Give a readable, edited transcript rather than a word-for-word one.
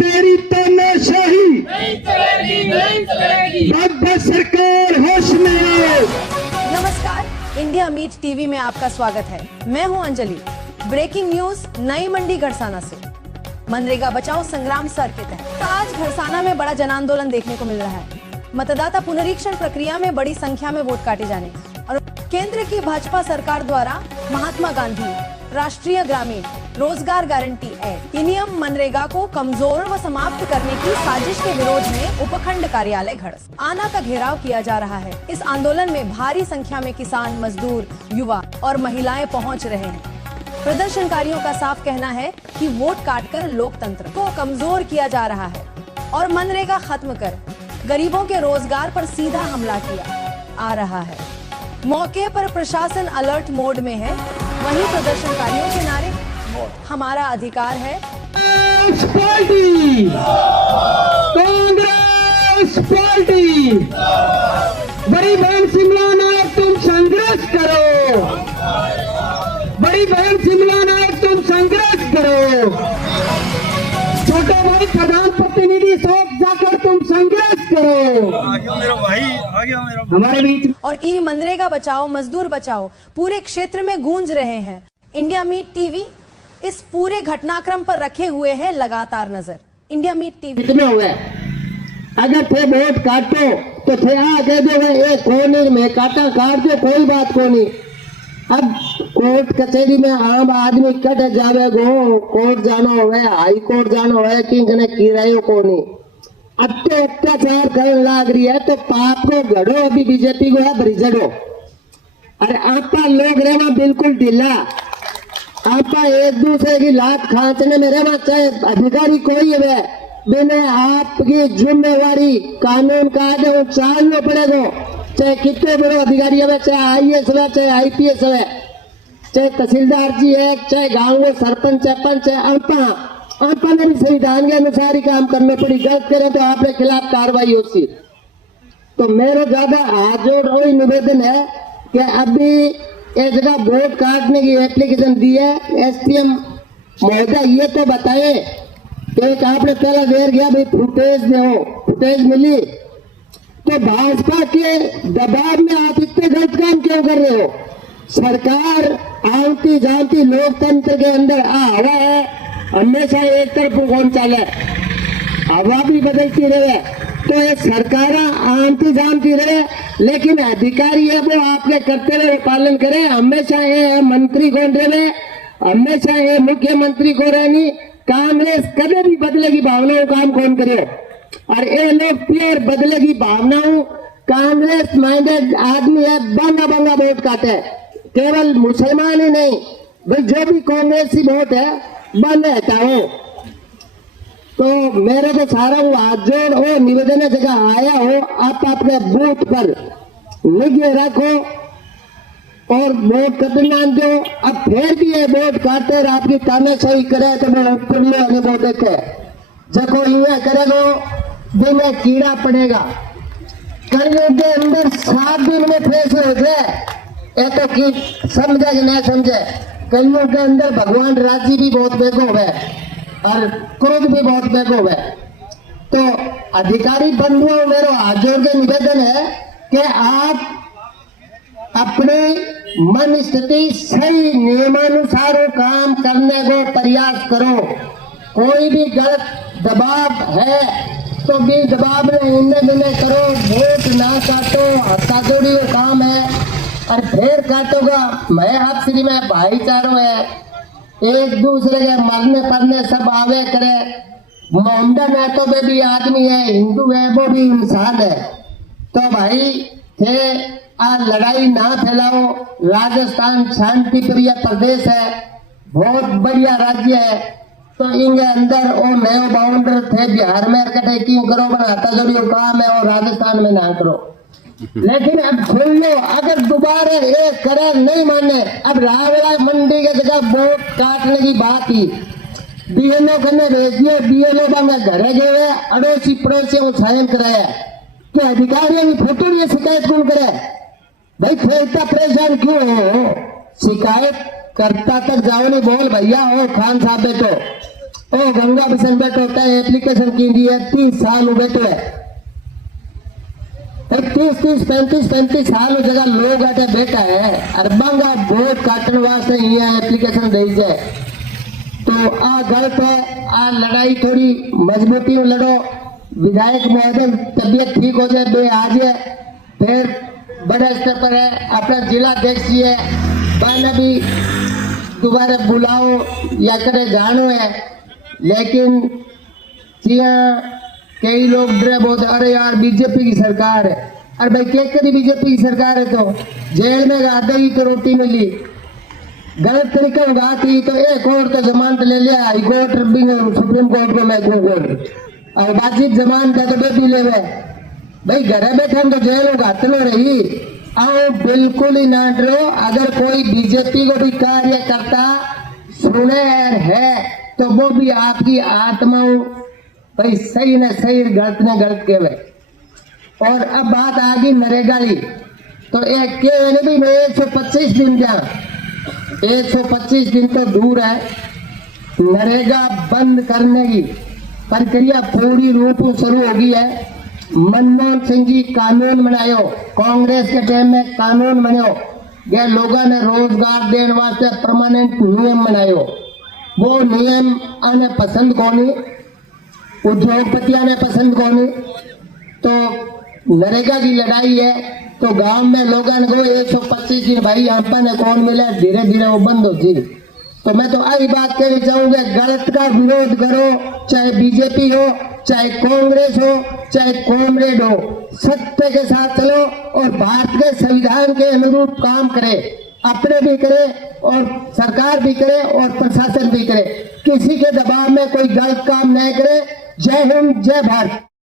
तेरी तानाशाही नहीं चलेगी, नहीं चलेगी। बाबा सरकार होश में आओ। नमस्कार, इंडिया मीट टीवी में आपका स्वागत है। मैं हूं अंजलि। ब्रेकिंग न्यूज नई मंडी घड़साना से। मनरेगा बचाओ संग्राम सर के तहत आज घड़साना में बड़ा जन आंदोलन देखने को मिल रहा है। मतदाता पुनरीक्षण प्रक्रिया में बड़ी संख्या में वोट काटे जाने और केंद्र की भाजपा सरकार द्वारा महात्मा गांधी राष्ट्रीय ग्रामीण रोजगार गारंटी एक्ट अधिनियम मनरेगा को कमजोर व समाप्त करने की साजिश के विरोध में उपखंड कार्यालय घड़साना का घेराव किया जा रहा है। इस आंदोलन में भारी संख्या में किसान, मजदूर, युवा और महिलाएं पहुंच रहे हैं। प्रदर्शनकारियों का साफ कहना है कि वोट काटकर लोकतंत्र को कमजोर किया जा रहा है और मनरेगा खत्म कर गरीबों के रोजगार पर सीधा हमला किया आ रहा है। मौके पर प्रशासन अलर्ट मोड में है। वहीं प्रदर्शनकारियों के नारे हमारा अधिकार है, कांग्रेस पार्टी, बड़ी बहन शिमला नायक तुम संघर्ष करो, बड़ी बहन शिमला नायक तुम संघर्ष करो, छोटे भाई प्रधान प्रतिनिधि चौक जाकर तुम संघर्ष करो। मेरा भाई आ गया मेरा। हमारे बीच और ई मनरेगा बचाओ मजदूर बचाओ पूरे क्षेत्र में गूंज रहे हैं। इंडिया मीट टीवी इस पूरे घटनाक्रम पर रखे हुए है लगातार नजर। इंडिया मीट टीवी कितने हुए? अगर थे वोट काटो तो थे आगे जो है एक कोने में काटा काट दो, कोई बात को नहीं। अब कोर्ट कचहरी में आम आदमी कट जावे गो, कोर्ट जानो है, हाई कोर्ट जानो है, किंग ने किरायो को नहीं। अत्याचार करने लाग रही है तो पाप को घड़ो, अभी बीजेपी को है ब्रिजड़ो। अरे आपका लोग रहना बिल्कुल ढीला, आपका एक दूसरे की लात खांचने में रहना, चाहे अधिकारी कोई है, बिना आपकी जिम्मेवारी कानून का आगे चालना पड़ेगा। चाहे कितने बड़े अधिकारी है, चाहे आईएएस है, चाहे आईपीएस है, चाहे तहसीलदार जी है, चाहे गांव में सरपंच है, पंच है, आपा ने भी संविधान के अनुसार ही काम करना पड़ी। गलत करें तो आपके खिलाफ कार्रवाई होती। तो मेरा ज्यादा हाथ जोड़ वही निवेदन है कि अभी एक जगह वोट काटने की एप्लीकेशन दी है, एसडीएम महोदय ये तो बताए कि एक आपने पहला देर गया भाई फुटेज दो, फुटेज मिली तो भाजपा के दबाव में आप इतने गलत काम क्यों कर रहे हो? सरकार आती जाती लोकतंत्र के अंदर हवा है, हमेशा एक तरफ कौन चाले, हवा भी बदलती रहे तो ये सरकार आती जानती रहे, लेकिन अधिकारी है वो आपके कर्तव्य पालन करे। हमेशा ये मंत्री कौन रहे, हमेशा ये मुख्यमंत्री को रहनी। कांग्रेस कभी भी बदले की भावनाओं काम कौन करे और ये लोग प्योर बदले की भावनाओं कांग्रेस माइंडेड आदमी है, बंगा बंगा वोट काटे। केवल मुसलमान ही नहीं भाई, जो भी कांग्रेसी वोट है बंद हटाओ। तो मेरे को सारा वो हाथ जोड़ हो निवेदन जगह आया हो, आप अपने बूथ पर लिखे रखो और वोट कटना दो। अब फिर भी ये वोट काटे और आपकी तानाशाही करे तो मैं ऊपर ले आने को देखे जको ये करेगो दिन में कीड़ा पड़ेगा। कलयुग के अंदर 7 दिन में फैसले हो जाए, ये तो की समझे कि नहीं समझे। कलयुग के अंदर भगवान राजी भी बहुत बेगो है और क्रोध भी बहुत बेगो है। तो अधिकारी बंधुओं मेरा हाथ जोड़ के निवेदन है कि आप अपने मन स्थिति सही नियमानुसार काम करने को प्रयास करो। कोई भी गलत दबाव है तो भी दबाव में इन्हें करो, वोट ना काटो, हत्याचोरी का काम है और फिर काटोगा। मैं आप श्री में भाईचारो है, एक दूसरे के मरने पड़ने सब आवे करे। मोहम्मदन है तो वे भी आदमी है, हिंदू है वो भी इंसान है। तो भाई थे आ लड़ाई ना फैलाओ। राजस्थान शांति प्रिय प्रदेश है, बहुत बढ़िया राज्य है, तो इनके अंदर वो नए बाउंडर थे बिहार में कटे क्यों करो बनाता जो काम है और राजस्थान में ना करो। लेकिन अब सुन लो, अगर दोबारा ये करे नहीं माने, अब रावला मंडी के जगह वोट काटने की बात ही बीएलओ करने भेजिए। बीएलओ में घरे गए अड़ोसी पड़ोसियों को साइन कराया कि अधिकारियों की फोटो ये शिकायत कौन करे भाई? इतना परेशान क्यों हो? शिकायत करता तक जाओ नहीं, बोल भैया हो खान साहब तो ओ गंगा बिशन बैठो तय एप्लीकेशन की दी है 30 साल हो बैठो है 35 साल हो जगह लोग आटे बैठा है अरबंगा वोट काटने वास्ते यहाँ एप्लीकेशन दे जाए तो आ गलत है। आ लड़ाई थोड़ी मजबूती में लड़ो, विधायक महोदय तबियत ठीक हो जाए बे आ जाए फिर बड़े स्तर पर है अपना जिला अध्यक्ष जी है बना भी दोबारा बुलाओ या करे जानो है। लेकिन कई लोग डरे बहुत, अरे यार बीजेपी की सरकार है। अरे भाई क्या करी बीजेपी की सरकार है तो जेल में आधे ही तो रोटी मिली, गलत तरीके में बात ही तो एक और तो जमानत ले लिया हाई कोर्ट भी सुप्रीम कोर्ट को महकूम कोर्ट और बातचीत जमानत का तो भी ले भाई घर बैठे तो जेल में घात में रही। आओ बिल्कुल ही ना डरो, अगर कोई बीजेपी को भी कार्यकर्ता सुने है तो वो भी आपकी आत्माओं भाई सही न सही गलत न गलत के वे। और अब बात आ गई नरेगा की तो एक के भी 125 दिन क्या 125 दिन तो दूर है, नरेगा बंद करने की प्रक्रिया पूरी रूप में शुरू हो गई है। मनमोहन सिंह जी कानून बनायो, कांग्रेस के टाइम में कानून बनायो गया, लोगों ने रोजगार देने वास्ते परमानेंट नियम बनायो, वो नियम आने पसंद कौनी, उद्योगपतियों ने पसंद कौनी। तो नरेगा की लड़ाई है तो गांव में लोगों को 125 दिन भाई यहाँ ने कौन मिले, धीरे धीरे वो बंद हो जी। तो मैं तो आई बात कहना चाहूंगा, गलत का विरोध करो, चाहे बीजेपी हो, चाहे कांग्रेस हो, चाहे कॉमरेड हो, सत्य के साथ चलो और भारत के संविधान के अनुरूप काम करे, अपने भी करे और सरकार भी करे और प्रशासन भी करे, किसी के दबाव में कोई गलत काम नहीं करे। जय हिंद, जय भारत।